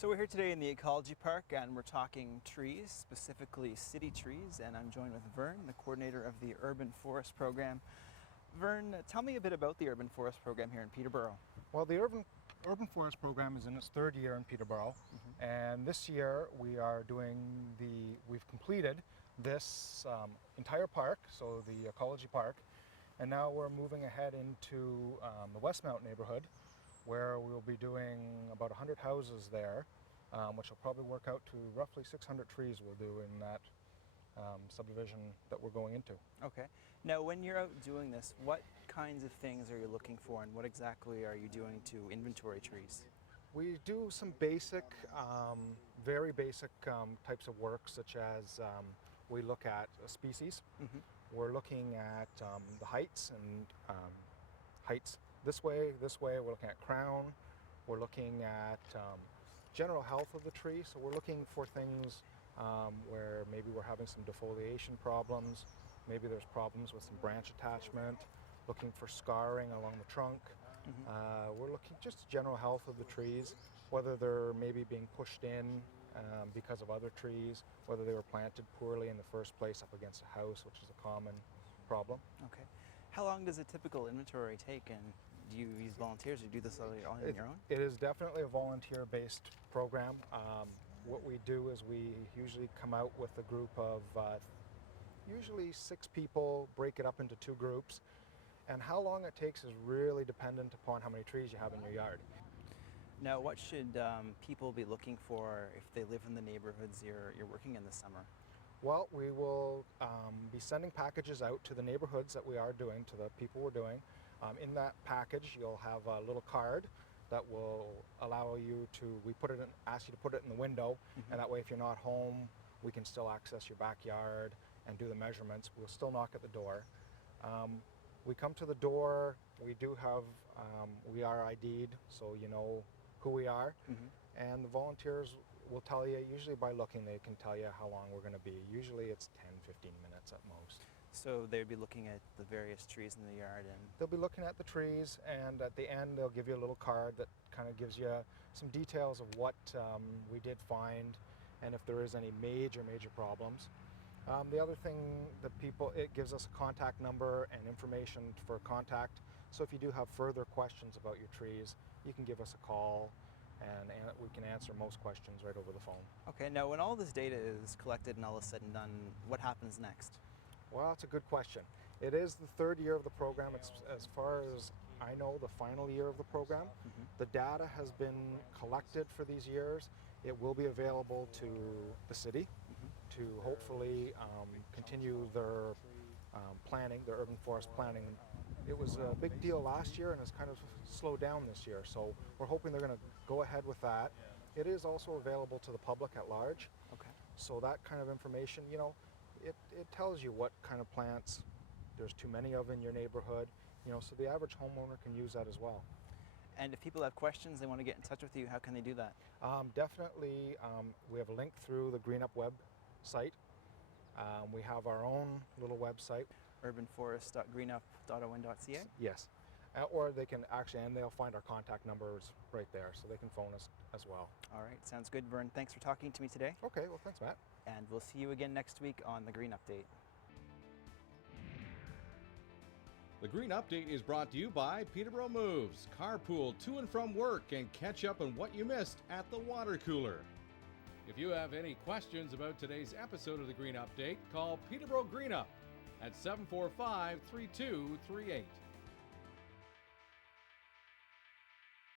So we're here today in the Ecology Park and we're talking trees, specifically city trees, and I'm joined with Vern, the coordinator of the Urban Forest Program. Vern, tell me a bit about the Urban Forest Program here in Peterborough. Well, the Urban Forest Program is in its third year in Peterborough, and this year we've completed this entire park, so the Ecology Park, and now we're moving ahead into the Westmount neighborhood, where we'll be doing about 100 houses there, which will probably work out to roughly 600 trees we'll do in that subdivision that we're going into. Okay. Now, when you're out doing this, what kinds of things are you looking for, and what exactly are you doing to inventory trees? We do some basic, very basic types of work, such as we look at species. We're looking at the heights and heights this way. We're looking at crown. We're looking at general health of the tree. So we're looking for things where maybe we're having some defoliation problems. Maybe there's problems with some branch attachment. Looking for scarring along the trunk. We're looking just general health of the trees, whether they're maybe being pushed in because of other trees, whether they were planted poorly in the first place up against a house, which is a common problem. Okay. How long does a typical inventory take, and do you use volunteers or do you do this all on your own? It is definitely a volunteer-based program. What we do is we usually come out with a group of usually 6 people, break it up into 2 groups, and how long it takes is really dependent upon how many trees you have in your yard. Now, what should people be looking for if they live in the neighborhoods you're working in this summer? Well, we will be sending packages out to the neighborhoods that we are doing, to the people we're doing. In that package, you'll have a little card that will allow you to, ask you to put it in the window, and that way if you're not home, we can still access your backyard and do the measurements. We'll still knock at the door. We come to the door, we are ID'd, so you know who we are, and the volunteers will tell you, usually by looking, they can tell you how long we're going to be. Usually it's 10-15 minutes at most. So they'd be looking at the various trees in the yard, and they'll be looking at the trees, and at the end they'll give you a little card that kind of gives you some details of what we did find and if there is any major problems. The other thing that it gives us a contact number and information for contact, so if you do have further questions about your trees, you can give us a call, and we can answer most questions right over the phone. Okay, now when all this data is collected and all is said and done, what happens next? Well, that's a good question. It is the third year of the program. It's, as far as I know, the final year of the program. The data has been collected for these years. It will be available to the city to hopefully continue their planning, their urban forest planning. It was a big deal last year and has kind of slowed down this year, so we're hoping they're going to go ahead with that. It is also available to the public at large. Okay. So that kind of information, it tells you what kind of plants there's too many of in your neighborhood, so the average homeowner can use that as well. And if people have questions, they want to get in touch with you, how can they do that? Definitely, we have a link through the GreenUp website. We have our own little website. urbanforest.greenup.on.ca? Yes. Or they can actually, and they'll find our contact numbers right there, so they can phone us as well. All right, sounds good, Vern. Thanks for talking to me today. Okay, well, thanks, Matt. And we'll see you again next week on the Green Update. The Green Update is brought to you by Peterborough Moves. Carpool to and from work and catch up on what you missed at the water cooler. If you have any questions about today's episode of the Green Update, call Peterborough Green Up at 745-3238.